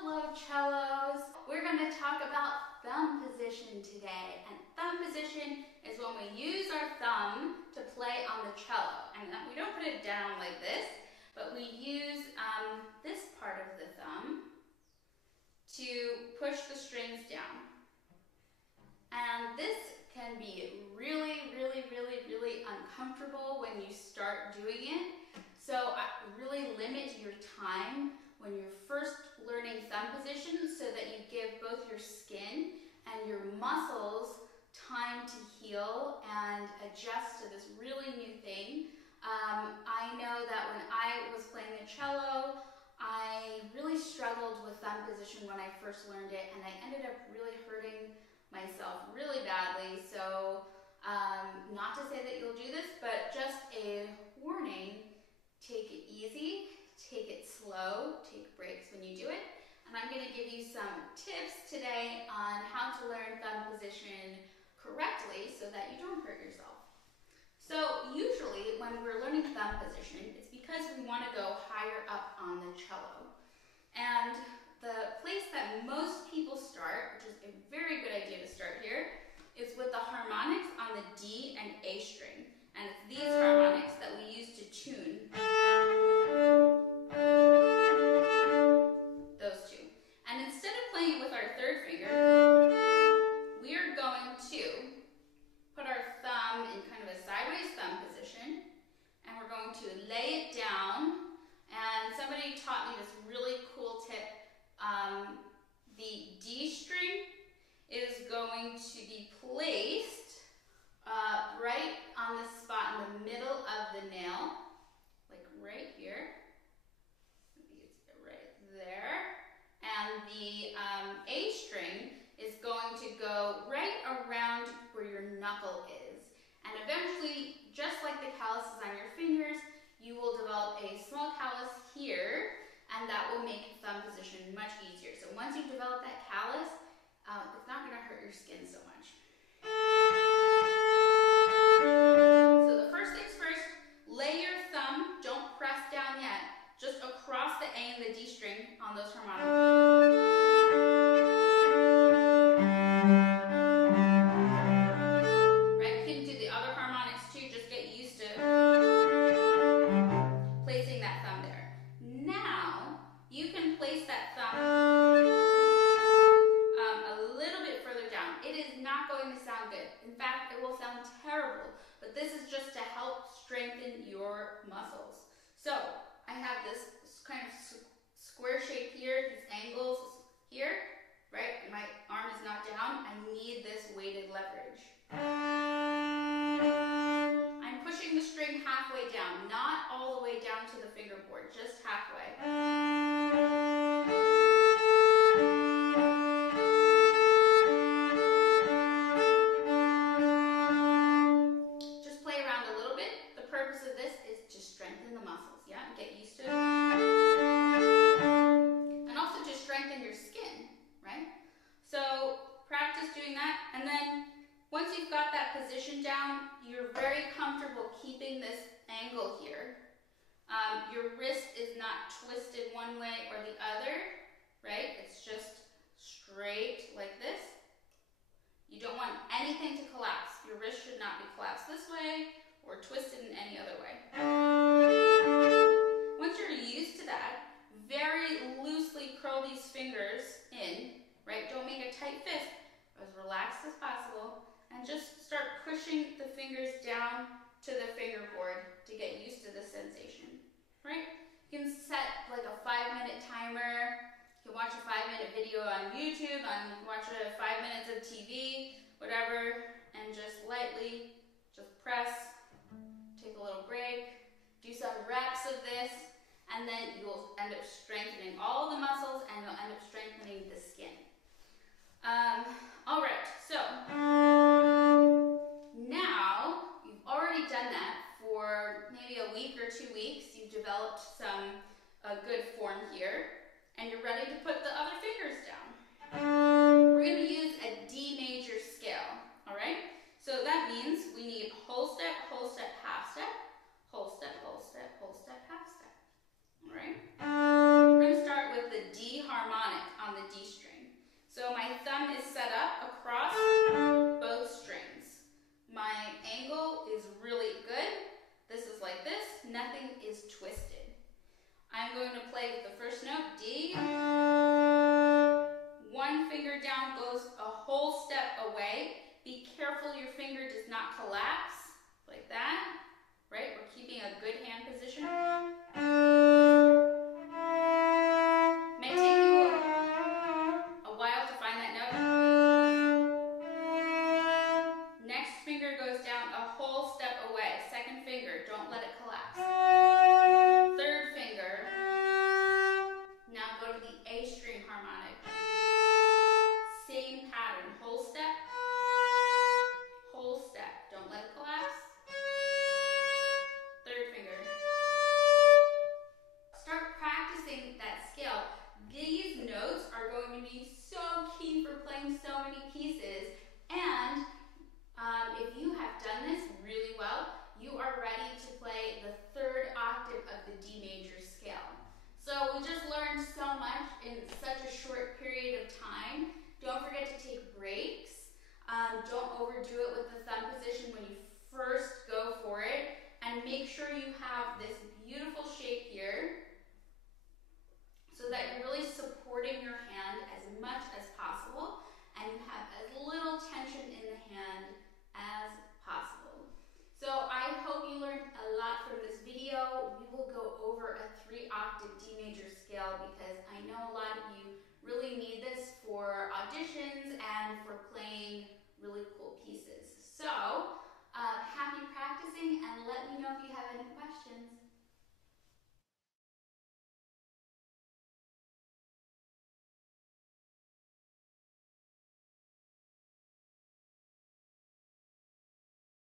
Hello, cellos. We're going to talk about thumb position today. And thumb position is when we use our thumb to play on the cello. And we don't put it down like this, but we use this part of the thumb to push the strings down. And this can be really uncomfortable when you start doing it. So really limit your time when you're first learning thumb position so that you give both your skin and your muscles time to heal and adjust to this really new thing. I know that when I was playing the cello, I really struggled with thumb position when I first learned it, and I ended up really hurting myself really badly. So not to say that you'll do this, but just a warning, take it easy, take it slow, take breaks when you do it. And I'm going to give you some tips today on how to learn thumb position correctly so that you don't hurt yourself. So usually when we're learning thumb position, it's because we want to go higher up on the cello. And the place that most people start, which is a very good idea to start here, is with the harmonics on the D and A string. And it's these harmonics that we use to tune those two. And instead of playing it with our third finger, we are going to put our thumb in kind of a sideways thumb position, and we're going to lay it down. And somebody taught me this really cool tip. The D string is going to be placed right on the spot in the middle of the nail, like right here. Maybe it's right there. And the A string is going to go right around where your knuckle is. And eventually, just like the calluses on your fingers, you will develop a small callus here, and that will make thumb position much easier. So once you develop that callus, it's not going to hurt your skin so much. So the first things first, lay your thumb, don't press down yet, just across the A and the D string on those harmonics. Right, you can do the other harmonics too, just get used to placing that thumb there. Now, you can place that thumb a little bit further down. It is not going to sound good. In fact, it will sound terrible, but this is just to help strengthen your muscles. So, I have this kind of square shape here, these angles here, right? My arm is not down. I need this weighted leverage. I'm pushing the string halfway down, not all the way down to the fingerboard, just halfway. Just play around a little bit. The purpose of this is to strengthen the muscles, yeah? And get used to it. And also to strengthen your skin, right? So practice doing that, and then once you've got that position down, you're very comfortable keeping this angle here. Your wrist is not twisted one way or the other, right? It's just straight like this. You don't want anything to collapse. Your wrist should not be collapsed this way or twisted in any other way. Once you're used to that, very loosely curl these fingers in, right? Don't make a tight fist, as relaxed as possible, and just start pushing the fingers down to the fingerboard to get used to the sensation, right? You can set like a 5-minute timer. You can watch a 5-minute video on YouTube, you can watch 5 minutes of TV, whatever, and just lightly, just press, take a little break, do some reps of this, and then you'll end up strengthening all the muscles and you'll end up strengthening the skin. All right, so now you've already done that for maybe a week or 2 weeks. You've developed a good form here, and you're ready to put the other fingers down. We're going to use a D major scale, all right? So that means we need whole step, half step, whole step, half step, all right? We're going to start with the D harmonic I'm going to play with the first note, D. One finger down goes a whole step away. Be careful your finger does not collapse, like that, right? We're keeping a good hand position. May take you a while to find that note. Next finger goes down a whole step away. Second finger, don't let it collapse. Third finger. Now go to the A string harmonic. Same pattern, whole step, don't let it collapse. Third finger. Start practicing that scale. These notes are going to be so key for playing so many pieces, and if you have done this really well, you are ready to play the third octave of the D major scale. So we just learned so much in such a short period of time. Don't forget to take breaks. Don't overdo it with the thumb position when you first go for it. And make sure you have this beautiful shape here so that you're really supporting your hand as much as possible and you have as little tension in the hand as possible. So I hope you learned a lot from this video. We will go over a 3-octave D major scale because I know a lot of you really need this for auditions and for playing really cool pieces. So happy practicing, and let me know if you have any questions.